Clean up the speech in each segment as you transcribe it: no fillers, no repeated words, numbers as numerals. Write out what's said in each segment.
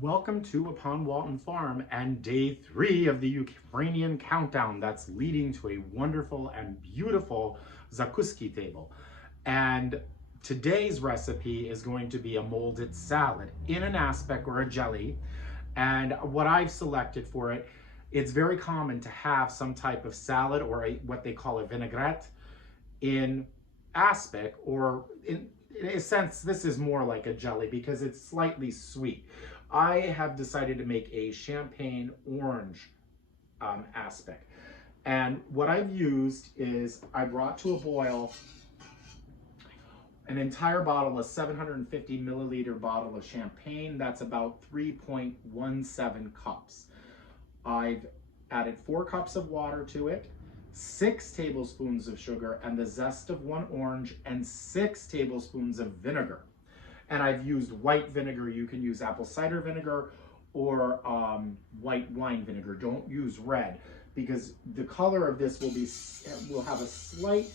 Welcome to Upon Walton Farm and day 3 of the Ukrainian countdown that's leading to a wonderful and beautiful Zakusky table. And today's recipe is going to be a molded salad in an aspic or a jelly. And what I've selected for it, it's very common to have some type of salad or what they call a vinaigrette in aspic, or in a sense, this is more like a jelly because it's slightly sweet. I have decided to make a champagne orange aspic. And what I've used is I brought to a boil an entire bottle, a 750 milliliter bottle of champagne. That's about 3.17 cups. I've added 4 cups of water to it, 6 tablespoons of sugar, and the zest of 1 orange, and 6 tablespoons of vinegar. And I've used white vinegar. You can use apple cider vinegar or white wine vinegar. Don't use red, because the color of this will have a slight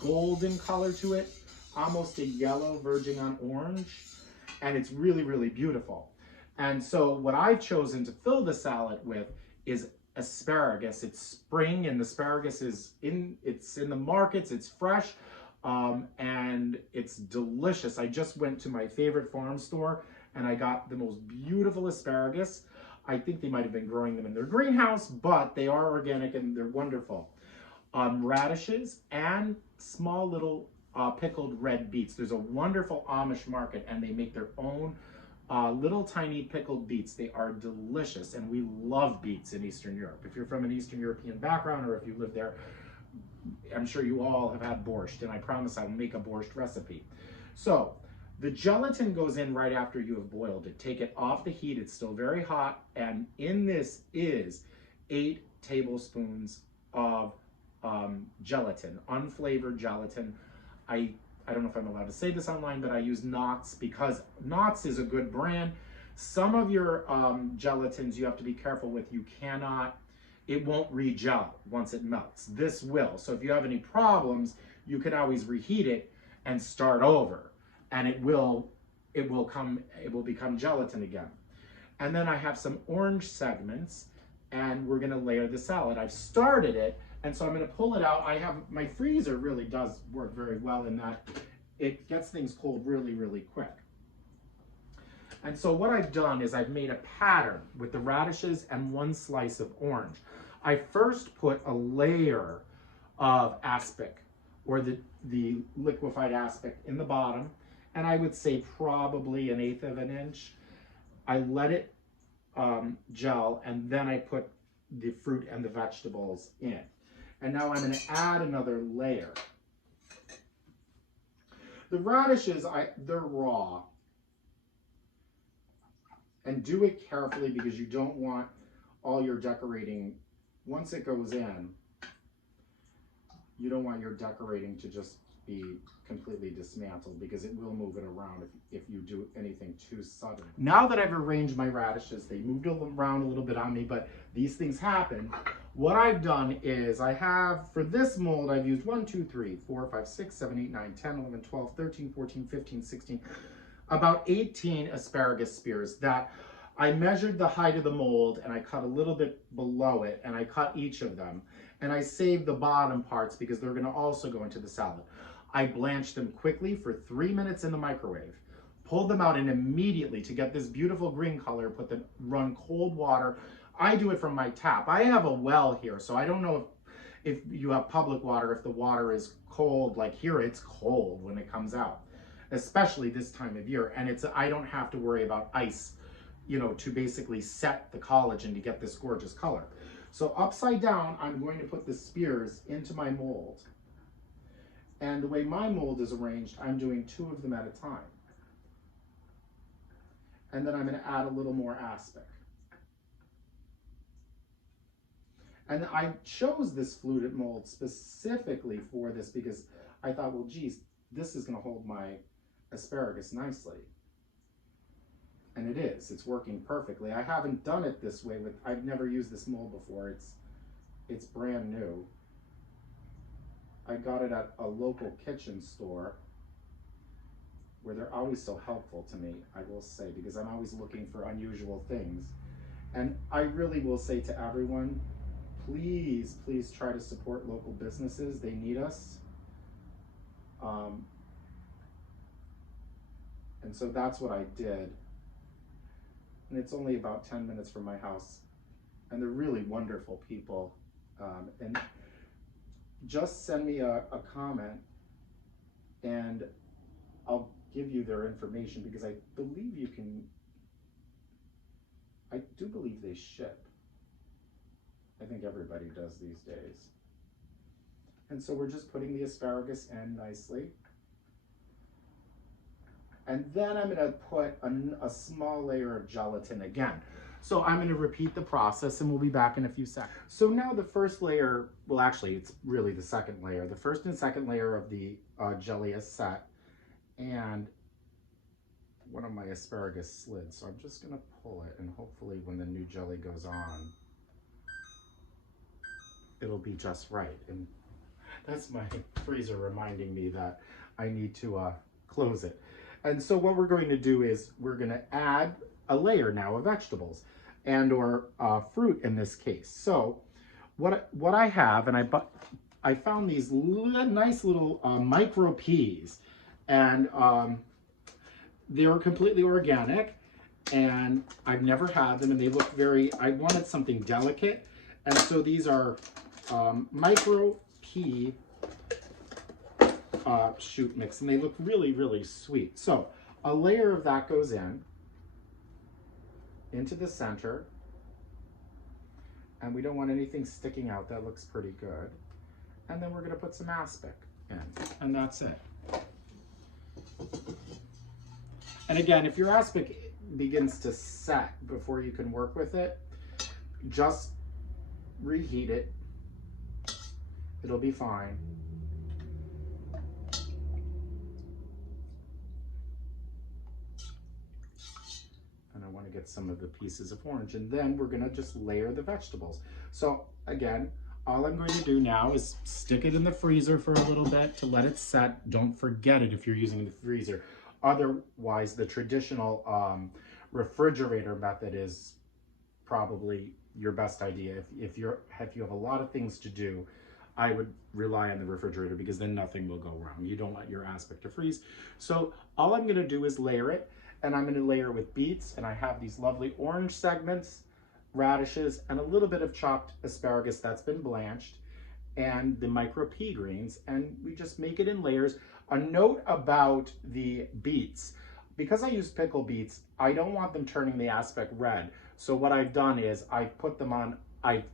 golden color to it, almost a yellow verging on orange, and it's really, really beautiful. And so what I've chosen to fill the salad with is asparagus. It's spring and asparagus it's in the markets, it's fresh, and it's delicious. I just went to my favorite farm store and I got the most beautiful asparagus. I think they might have been growing them in their greenhouse, but they are organic and they're wonderful. Radishes and small little pickled red beets. There's a wonderful Amish market and they make their own little tiny pickled beets. They are delicious, and we love beets in Eastern Europe. If you're from an Eastern European background or if you live there, I'm sure you all have had borscht, and I promise I'll make a borscht recipe. So the gelatin goes in right after you have boiled it. Take it off the heat, it's still very hot, and in this is 8 tablespoons of gelatin, unflavored gelatin. I don't know if I'm allowed to say this online, but I use Knott's because Knott's is a good brand. Some of your gelatins you have to be careful with. It won't re-gel once it melts. This will. So if you have any problems, you can always reheat it and start over, and it will become gelatin again. And then I have some orange segments, and we're gonna layer the salad. I've started it, and so I'm gonna pull it out. My freezer really does work very well in that it gets things cold really, really quick. And so what I've done is I've made a pattern with the radishes and 1 slice of orange. I first put a layer of aspic, or the liquefied aspic, in the bottom, and I would say probably 1/8 of an inch. I let it gel, and then I put the fruit and the vegetables in. And now I'm going to add another layer. The radishes, they're raw. And do it carefully because you don't want all your decorating, once it goes in, you don't want your decorating to just be completely dismantled, because it will move it around if you do anything too sudden. Now that I've arranged my radishes, they moved around a little bit on me, but these things happen. What I've done is for this mold, I've used 1, 2, 3, 4, 5, 6, 7, 8, 9, 10, 11, 12, 13, 14, 15, 16, about 18 asparagus spears that I measured the height of the mold, and I cut a little bit below it, and I cut each of them, and I saved the bottom parts because they're gonna also go into the salad. I blanched them quickly for 3 minutes in the microwave, pulled them out, and immediately, to get this beautiful green color, run cold water. I do it from my tap. I have a well here, so I don't know if you have public water, if the water is cold. Like here, it's cold when it comes out, especially this time of year. And I don't have to worry about ice, to basically set the collagen to get this gorgeous color. So upside down, I'm going to put the spears into my mold. And the way my mold is arranged, I'm doing 2 of them at a time. And then I'm going to add a little more aspic. And I chose this fluted mold specifically for this because I thought, well, geez, this is going to hold my asparagus nicely. And it is. It's working perfectly. I haven't done it this way I've never used this mold before. It's brand new. I got it at a local kitchen store. where they're always so helpful to me, I will say, because I'm always looking for unusual things. And I really will say to everyone, please, please try to support local businesses. They need us. And so that's what I did. And it's only about 10 minutes from my house. And they're really wonderful people. And just send me a comment and I'll give you their information, because I believe you can, I do believe they ship. I think everybody does these days. And so we're just putting the asparagus in nicely. And then I'm gonna put a small layer of gelatin again. So I'm gonna repeat the process and we'll be back in a few seconds. So now the first layer, well actually it's really the second layer. The first and second layer of the jelly is set. And one of my asparagus slid. So I'm just gonna pull it, and hopefully when the new jelly goes on, it'll be just right. And that's my freezer reminding me that I need to close it. And so what we're going to do is we're gonna add a layer now of vegetables and or fruit in this case. So what I have, and I found these nice little micro peas, and they were completely organic, and I've never had them, and they look very, I wanted something delicate, and so these are micro pea shoot mix, and they look really, really sweet. So a layer of that goes into the center, and we don't want anything sticking out. That looks pretty good. And then we're gonna put some aspic in, and that's it. And again, if your aspic begins to set before you can work with it, just reheat it. It'll be fine. And I want to get some of the pieces of orange, and then we're gonna just layer the vegetables. So again, all I'm going to do now is stick it in the freezer for a little bit to let it set. Don't forget it if you're using the freezer. Otherwise, the traditional refrigerator method is probably your best idea. If you have a lot of things to do, I would rely on the refrigerator, because then nothing will go wrong. You don't want your aspic to freeze. So all I'm gonna do is layer it, and I'm gonna layer it with beets, and I have these lovely orange segments, radishes, and a little bit of chopped asparagus that's been blanched, and the micro pea greens, and we just make it in layers. A note about the beets: because I use pickled beets, I don't want them turning the aspic red. So what I've done is I've put them on, I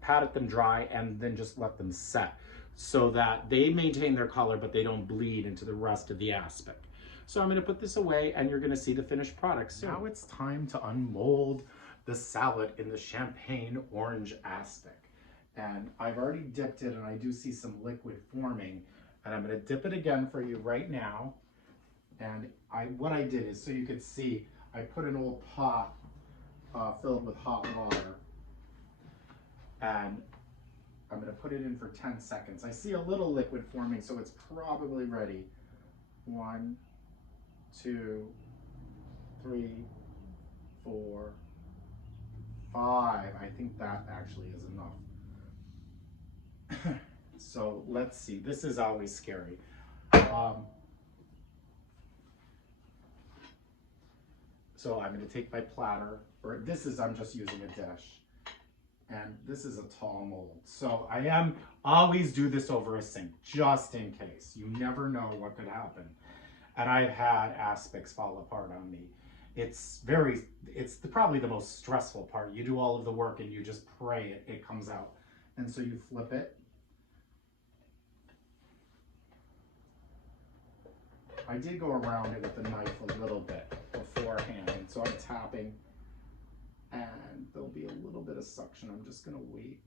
patted them dry and then just let them set, so that they maintain their color but they don't bleed into the rest of the aspic. So I'm gonna put this away, and you're gonna see the finished product soon. Now it's time to unmold the salad in the champagne orange aspic. And I've already dipped it, and I do see some liquid forming, and I'm gonna dip it again for you right now. And what I did is, so you could see, I put an old pot filled with hot water, and I'm gonna put it in for 10 seconds. I see a little liquid forming, so it's probably ready. 1, 2, 3, 4, 5. I think that actually is enough. So let's see, this is always scary. So I'm gonna take my platter, or I'm just using a dish. And this is a tall mold. So I always do this over a sink, just in case. You never know what could happen. And I've had aspics fall apart on me. It's probably the most stressful part. You do all of the work and you just pray it comes out. And so you flip it. I did go around it with the knife a little bit beforehand, and so I'm tapping, and there'll be a little bit of suction. I'm just gonna wait.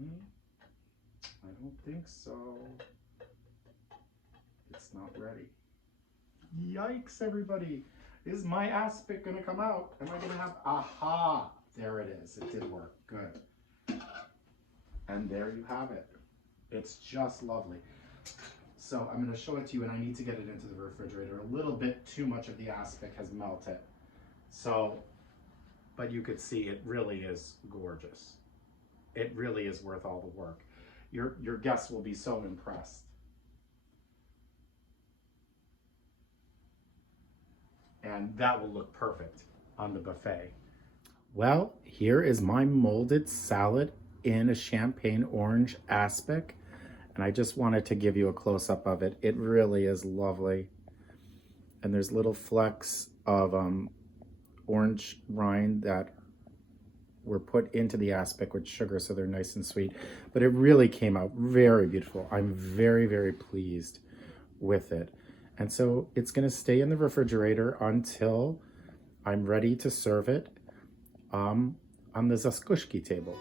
I don't think so. It's not ready. Yikes, everybody. Is my aspic gonna come out? Am I gonna have, aha, there it is. It did work, good. And there you have it. It's just lovely. So I'm going to show it to you, and I need to get it into the refrigerator. A little bit too much of the aspic has melted. So, but you could see it really is gorgeous. It really is worth all the work. Your guests will be so impressed. And that will look perfect on the buffet. Well, here is my molded salad in a champagne orange aspic. And I just wanted to give you a close-up of it. It really is lovely. And there's little flecks of orange rind that were put into the aspic with sugar, so they're nice and sweet. But it really came out very beautiful. I'm very, very pleased with it. And so it's gonna stay in the refrigerator until I'm ready to serve it on the Zakusky table.